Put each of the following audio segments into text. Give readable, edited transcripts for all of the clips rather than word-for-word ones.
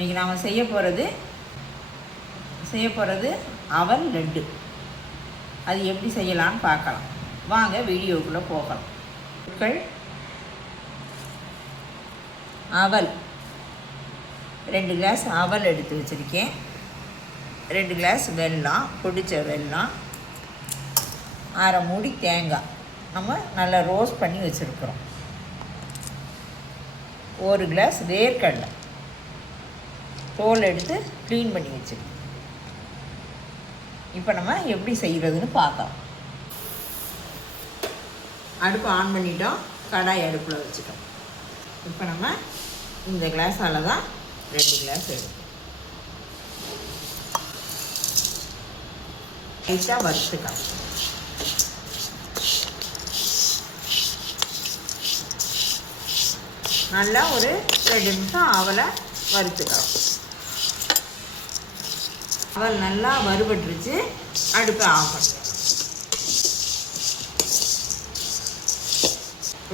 இன்றைக்கி நாம் செய்ய போகிறது அவல் லட்டு. அது எப்படி செய்யலான்னு பார்க்கலாம். வாங்க வீடியோக்குள்ளே போகலாம். அவல் 2 கிளாஸ் அவல் எடுத்து வச்சுருக்கேன். 2 கிளாஸ் வெல்லம், பொடிச்ச வெல்லம், அரை மூடி தேங்காய் நம்ம நல்லா ரோஸ்ட் பண்ணி வச்சுருக்குறோம். 1 கிளாஸ் வேர்க்கடலை தோல் எடுத்து க்ளீன் பண்ணி வச்சுருக்கோம். இப்போ நம்ம எப்படி செய்கிறதுன்னு பார்க்கலாம். அடுப்பு ஆன் பண்ணிட்டோம், கடாய் அடுப்பில் வச்சுட்டோம். இப்போ நம்ம இந்த கிளாஸால் தான் 2 கிளாஸ் எடுக்கும். லைட்டாக வறுத்துக்கலாம். நல்லா ஒரு 2 நிமிஷம் அவலை வறுத்துக்கலாம். அவல் நல்லா வறுபட்டுருச்சு. அடுப்பை ஆஃப் பண்ணி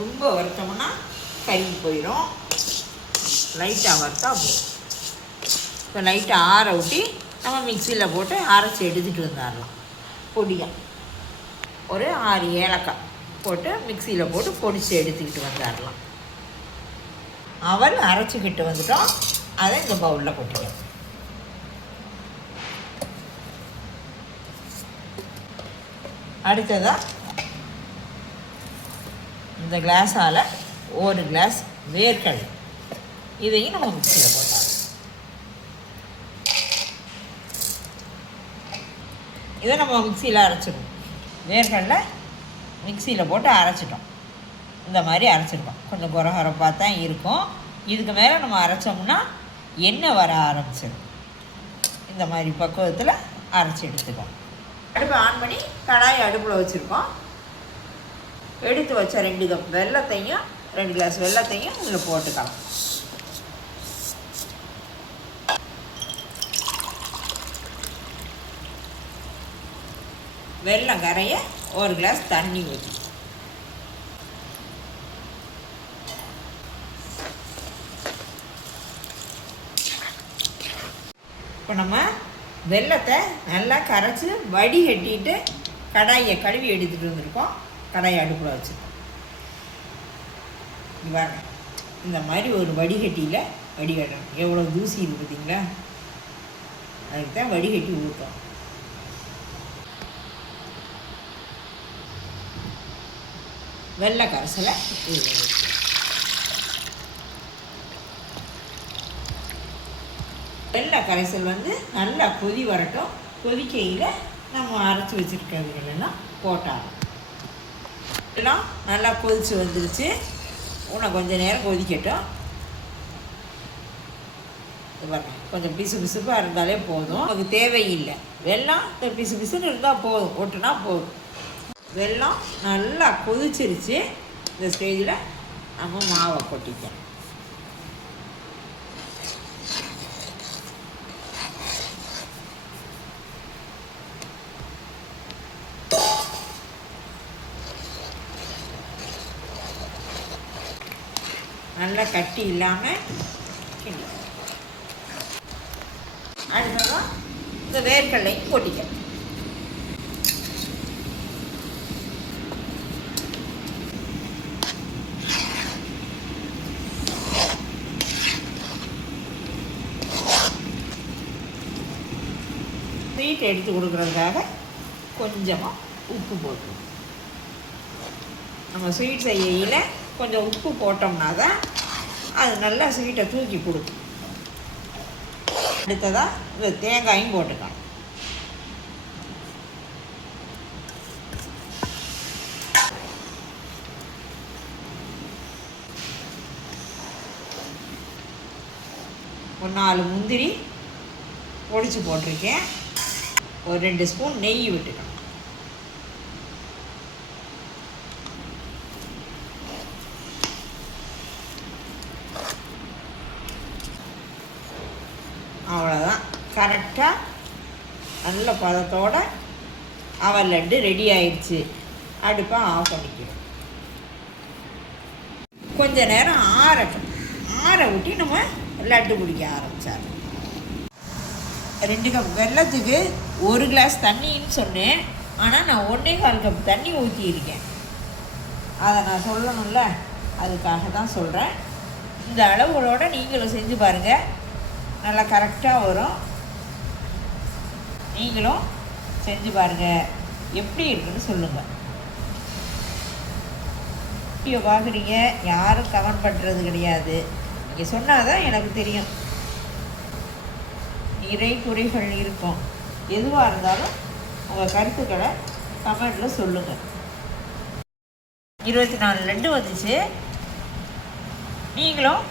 ரொம்ப வறுத்தோம்னா கறி போயிடும். லைட்டாக வறுத்தா போதும். இப்போ லைட்டாக ஆற ஊட்டி நம்ம மிக்சியில் போட்டு அரைச்சி எடுத்துகிட்டு வந்துடலாம். பொடியாக ஒரு 6 ஏலக்காய் போட்டு மிக்சியில் போட்டு பொடிச்சு எடுத்துக்கிட்டு வந்துடலாம். அவல் அரைச்சிக்கிட்டு வந்துட்டோம். அதை இந்த பவுலில் கொட்டிக்கலாம். அடுத்ததாக இந்த கிளாஸால் 1 கிளாஸ் வேர்க்கடலை, இதையும் நம்ம மிக்சியில் போட்டாங்க. இதை நம்ம மிக்சியில் அரைச்சிடுவோம். வேர்க்கடலை மிக்சியில் போட்டு அரைச்சிட்டோம். இந்த மாதிரி அரைச்சிருக்கோம். கொஞ்சம் குறகுறப்பாக தான் இருக்கும். இதுக்கு மேலே நம்ம அரைச்சோம்னா எண்ணெய் வர ஆரம்பிச்சிடும். இந்த மாதிரி பக்குவத்தில் அரைச்சி எடுத்துக்கோம். அடுப்பை ஆன் பண்ணி கடாயை அடுப்பில் வச்சுருக்கோம். எடுத்து வச்ச 2 கப் வெல்லத்தையும் 2 கிளாஸ் வெல்லத்தையும் இதில் போட்டுக்கலாம். வெல்லம் கரைய 1 கிளாஸ் தண்ணி ஊற்றி இப்போ நம்ம வெல்லத்தை நல்லா கரைச்சி வடிகட்டிட்டு கடாயை கழுவி எடுத்துகிட்டு வந்திருக்கோம். கடாயை அடுப்பில் வச்சுருக்கோம். பாருங்க, இந்த மாதிரி ஒரு வடிகட்டியில் வடிகட்டணும். எவ்வளோ தூசி இருக்குது பார்த்தீங்களா? அதுக்கு தான் வடிகட்டி ஊற்றணும். வெள்ளை கரைசலை வெள்ளை கரைசல் நல்லா கொதி வரட்டும். கொதிக்கையில் நம்ம அரைச்சி வச்சுருக்கிறதுலாம் போட்டாலும் எல்லாம் நல்லா கொதித்து வந்துருச்சு. இன்னும் கொஞ்சம் நேரம் கொதிக்கட்டும். கொஞ்சம் பிசு பிசுப்பாக இருந்தாலே போதும். அதுக்கு தேவையில்லை. வெல்லம் பிசு பிசுன்னு இருந்தால் போதும், ஒட்டுனா போதும். வெல்லம் நல்லா கொதிச்சிருச்சு. இந்த ஸ்டேஜில் நம்ம மாவை கொட்டிக்கலாம். நல்லா கட்டி இல்லாமல் கிண்டி அடுத்ததான் இந்த வேர்க்கடலையும் கொட்டிக்க. ஸ்வீட் எடுத்து கொடுக்குறதுக்காக கொஞ்சமாக உப்பு போட்டுருவோம். நம்ம ஸ்வீட் செய்யல கொஞ்சம் உப்பு போட்டோம்னா தான் அது நல்லா ஸ்வீட்டை தூக்கி கொடுக்கும். அடுத்ததாக இந்த தேங்காயும் போட்டுக்கலாம். ஒரு 4 முந்திரி பொடிச்சு போட்டிருக்கேன். ஒரு 2 ஸ்பூன் நெய் விட்டுக்கலாம். அவ்வளோதான். கரெக்டாக நல்ல பதத்தோடு அவல் லட்டு ரெடி ஆயிடுச்சு. அடுப்பை ஆஃப் பண்ணிக்கிறோம். கொஞ்ச நேரம் ஆறட்டும். ஆற ஊட்டி நம்ம லட்டு பிடிக்க ஆரம்பித்தார். 2 கப் வெல்லத்துக்கு 1 கிளாஸ் தண்ணின்னு சொன்னேன். ஆனால் நான் 1.25 கப் தண்ணி ஊற்றியிருக்கேன். அதை நான் சொல்லணும்ல, அதுக்காக தான் சொல்கிறேன். இந்த அளவுகளோடு நீங்களும் செஞ்சு பாருங்கள், நல்லா கரெக்டாக வரும். நீங்களும் செஞ்சு பாருங்கள், எப்படி இருக்குன்னு சொல்லுங்கள். வீடியோ பார்க்குறீங்க, யாரும் கமெண்ட் பண்ணுறது கிடையாது. நீங்கள் சொன்னால் தான் எனக்கு தெரியும். நிறை குறைகள் இருக்கும். எதுவாக இருந்தாலும் உங்கள் கருத்துக்களை கமெண்டில் சொல்லுங்கள். 24 லட்டு வந்துச்சு. நீங்களும்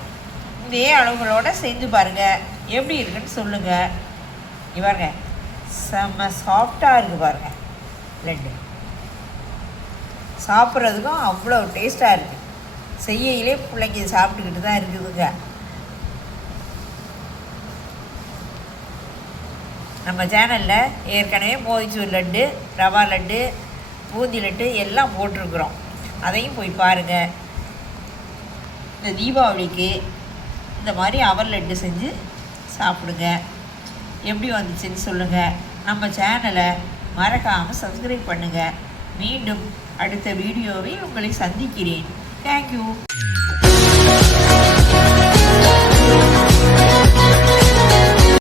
இதே அளவுகளோடு செஞ்சு பாருங்கள், எப்படி இருக்குன்னு சொல்லுங்கள். பாருங்க, செம்ம சாஃப்டாக இருக்குது பாருங்கள். லட்டு சாப்பிட்றதுக்கும் அவ்வளோ டேஸ்ட்டாக இருக்குது. செய்யலே பிள்ளைங்க சாப்பிட்டுக்கிட்டு தான் இருக்குதுங்க. நம்ம சேனலில் ஏற்கனவே மோதிச்சூர் லட்டு, ரவா லட்டு, பூந்தி லட்டு எல்லாம் போட்டிருக்குறோம். அதையும் போய் பாருங்கள். இந்த தீபாவளிக்கு இந்த மாதிரி அவல் லட்டு செஞ்சு சாப்பிடுங்க. எப்படி வந்துச்சுன்னு சொல்லுங்கள். நம்ம சேனலை மறக்காமல் சப்ஸ்கிரைப் பண்ணுங்கள். மீண்டும் அடுத்த வீடியோவை உங்களை சந்திக்கிறேன். தேங்க்யூ.